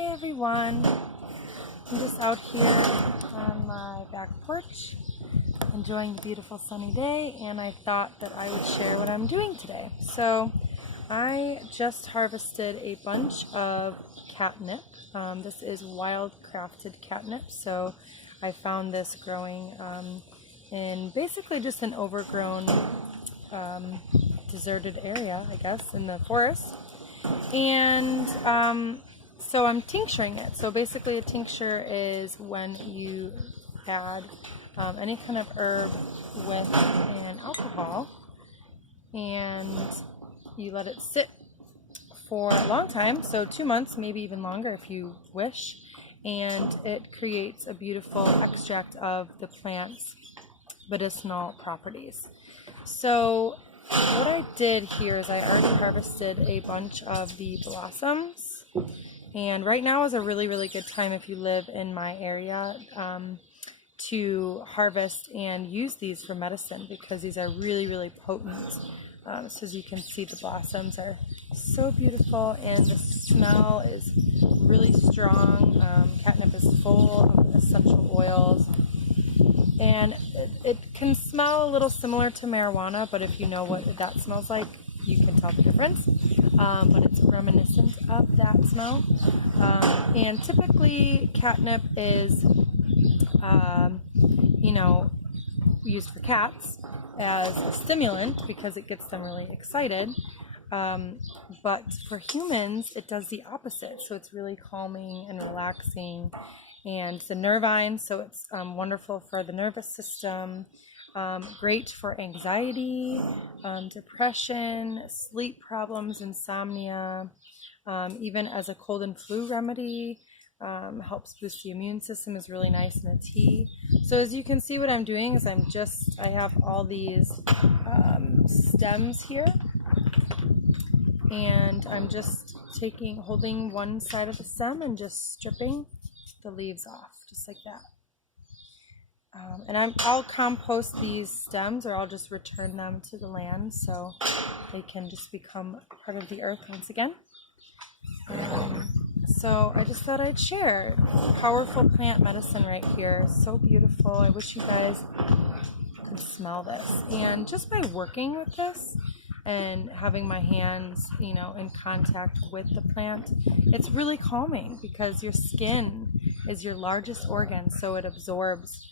Hey everyone, I'm just out here on my back porch enjoying the beautiful sunny day, and I thought that I would share what I'm doing today. So I just harvested a bunch of catnip. This is wild crafted catnip, so I found this growing in basically just an overgrown deserted area, I guess, in the forest. And so I'm tincturing it. So basically a tincture is when you add any kind of herb with an alcohol and you let it sit for a long time, so 2 months, maybe even longer if you wish, and it creates a beautiful extract of the plant's medicinal properties. So what I did here is I already harvested a bunch of the blossoms, and right now is a really good time if you live in my area to harvest and use these for medicine, because these are really potent. So as you can see, the blossoms are so beautiful and the smell is really strong. Catnip is full of essential oils, and it can smell a little similar to marijuana, but if you know what that smells like, you can tell the difference. But it's reminiscent of that smell. And typically catnip is, used for cats as a stimulant because it gets them really excited. But for humans, it does the opposite. So it's really calming and relaxing. And it's a nervine, so it's wonderful for the nervous system, great for anxiety, depression, sleep problems, insomnia, even as a cold and flu remedy. Helps boost the immune system, is really nice in a tea. So as you can see, what I'm doing is I have all these stems here, and I'm just holding one side of the stem and just stripping the leaves off, just like that. And I'll compost these stems, or I'll just return them to the land so they can just become part of the earth once again. So I just thought I'd share powerful plant medicine right here. So beautiful. I wish you guys could smell this. And just by working with this and having my hands, in contact with the plant, it's really calming because your skin is your largest organ, so it absorbs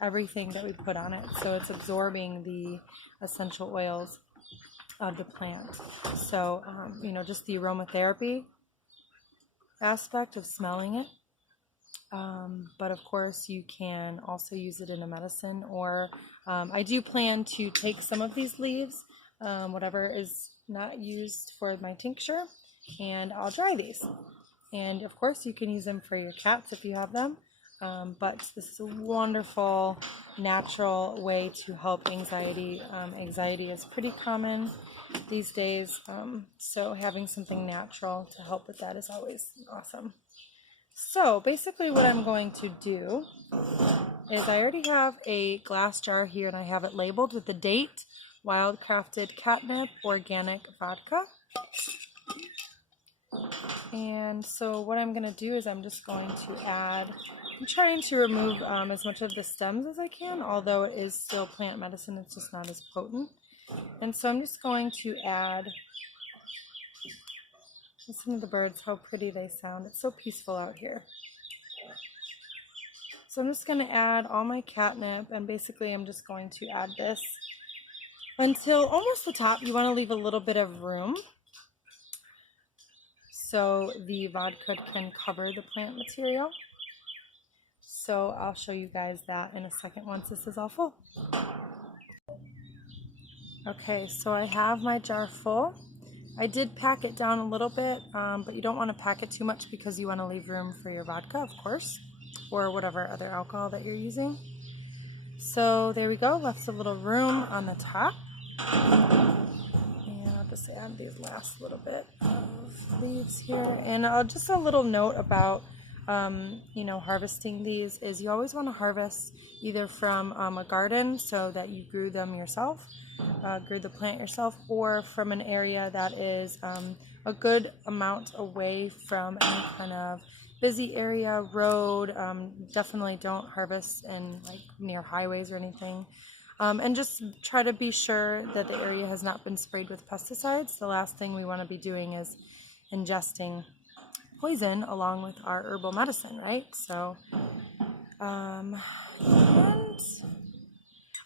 everything that we put on it. So it's absorbing the essential oils of the plant. So, just the aromatherapy aspect of smelling it. But of course, you can also use it in a medicine, or I do plan to take some of these leaves, whatever is not used for my tincture, and I'll dry these. And of course, you can use them for your cats if you have them. But this is a wonderful, natural way to help anxiety. Anxiety is pretty common these days, so having something natural to help with that is always awesome. So basically what I'm going to do is I already have a glass jar here, and I have it labeled with the date, wild crafted catnip, organic vodka. And so what I'm going to do is I'm just going to add, I'm trying to remove as much of the stems as I can, although it is still plant medicine, it's just not as potent. And so I'm just going to add, listen to the birds, how pretty they sound. It's so peaceful out here. So I'm just going to add all my catnip, and basically I'm just going to add this until almost the top. You want to leave a little bit of room so the vodka can cover the plant material. So I'll show you guys that in a second once this is all full. Okay, so I have my jar full. I did pack it down a little bit, but you don't want to pack it too much because you want to leave room for your vodka, of course, or whatever other alcohol that you're using. So there we go, left a little room on the top. And I'll just add these last little bit of leaves here. And just a little note about harvesting these is you always want to harvest either from a garden, so that you grew them yourself, grew the plant yourself, or from an area that is a good amount away from any kind of busy area, road. Definitely don't harvest in like near highways or anything. And just try to be sure that the area has not been sprayed with pesticides. The last thing we want to be doing is ingesting poison along with our herbal medicine, right? So,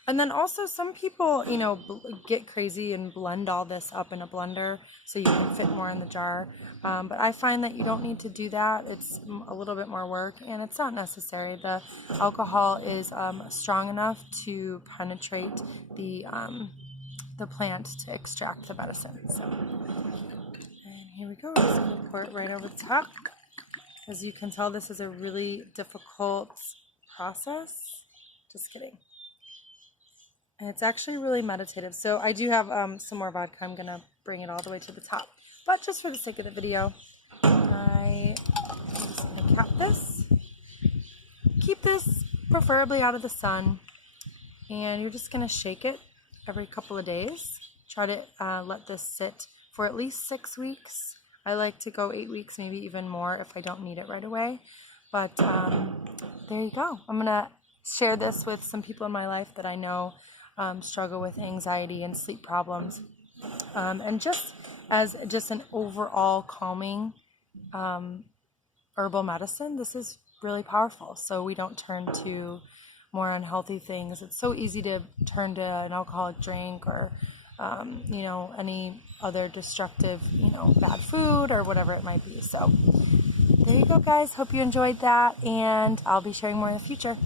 and then also some people, you know, get crazy and blend all this up in a blender so you can fit more in the jar. But I find that you don't need to do that. It's a little bit more work, and it's not necessary. The alcohol is strong enough to penetrate the plant to extract the medicine. So, and here we go. We're just going to pour it right over the top. As you can tell, this is a really difficult process. Just kidding. And it's actually really meditative. So I do have some more vodka. I'm going to bring it all the way to the top. But just for the sake of the video, I'm just going to cap this. Keep this preferably out of the sun. And you're just going to shake it every couple of days. Try to let this sit for at least 6 weeks. I like to go 8 weeks, maybe even more if I don't need it right away. But there you go. I'm going to share this with some people in my life that I know struggle with anxiety and sleep problems, and just as an overall calming herbal medicine, this is really powerful, so we don't turn to more unhealthy things. It's so easy to turn to an alcoholic drink or you know, any other destructive, you know, bad food or whatever it might be. So there you go, guys. Hope you enjoyed that, and I'll be sharing more in the future.